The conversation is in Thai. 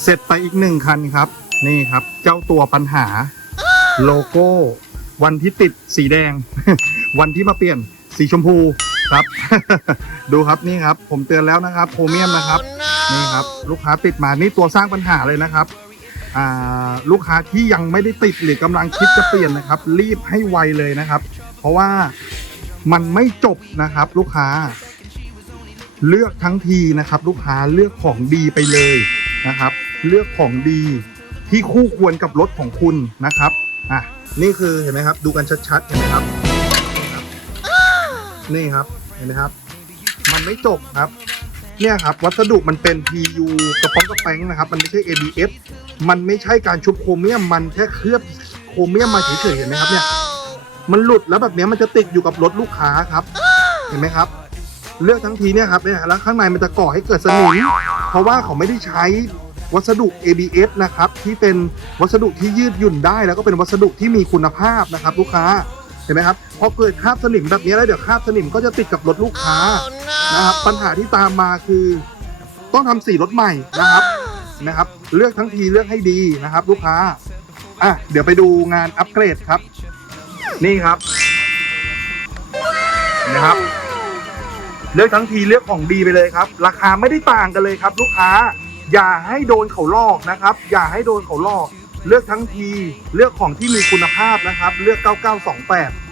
เสร็จไปอีกหนึ่งคันครับ นี่ครับ เจ้าตัวปัญหา โลโก้ วันที่ติดสีแดง วันที่มาเปลี่ยนสีชมพูครับ ดูครับนี่ครับ ผมเตือนแล้วนะครับโพเมียมนะครับ นี่ครับ ลูกค้าติดมานี่ตัวสร้างปัญหาเลยนะครับอ่าลูกค้าที่ยังไม่ได้ติดหรือกำลังคิดจะเปลี่ยนนะครับ รีบให้ไวเลยนะครับ เพราะว่ามันไม่จบนะครับ ลูกค้า เลือกทั้งทีนะครับ ลูกค้าเลือกของดีไปเลยนะครับ เลือกของดีที่คู่ควรกับรถของคุณนะครับอะนี่คือเห็นไหมครับ ดูกันชัดๆเห็นไหมครับ นี่ครับเห็นไหมครับ มันไม่จบครับ เนี่ยครับ วัสดุมันเป็น PU กระป๋องกระแป้งนะครับ มันไม่ใช่ ABS มันไม่ใช่การชุบโครเมียมมันแค่เคลือบโครเมียมมาเฉยๆเห็นไหมครับเนี่ยมันหลุดแล้วแบบนี้มันจะติดอยู่กับรถลูกค้าครับ เห็นไหมครับ เลือกทั้งทีเนี่ยครับเนี่ยแล้วข้างในมันจะก่อให้เกิดสนิมเพราะว่าเขาไม่ได้ใช้ วัสดุ ABS นะครับที่เป็นวัสดุที่ยืดหยุ่นได้ แล้วก็เป็นวัสดุที่มีคุณภาพนะครับลูกค้าเห็นไหมครับพอเกิดคราบสนิมแบบนี้แล้วเดี๋ยวคราบสนิมก็จะติดกับรถลูกค้านะครับปัญหาที่ตามมาคือต้องทำสีรถใหม่นะครับนะครับ เลือกทั้งทีเลือกให้ดีนะครับ ลูกค้าอะเดี๋ยวไปดูงานอัปเกรดครับ นี่ครับนะครับ เลือกทั้งทีเลือกของดีไปเลยครับ ราคาไม่ได้ต่างกันเลยครับ ลูกค้า อย่าให้โดนเขาลอกนะครับ อย่าให้โดนเขาลอก เลือกทั้งที เลือกของที่มีคุณภาพนะครับ เลือก 9928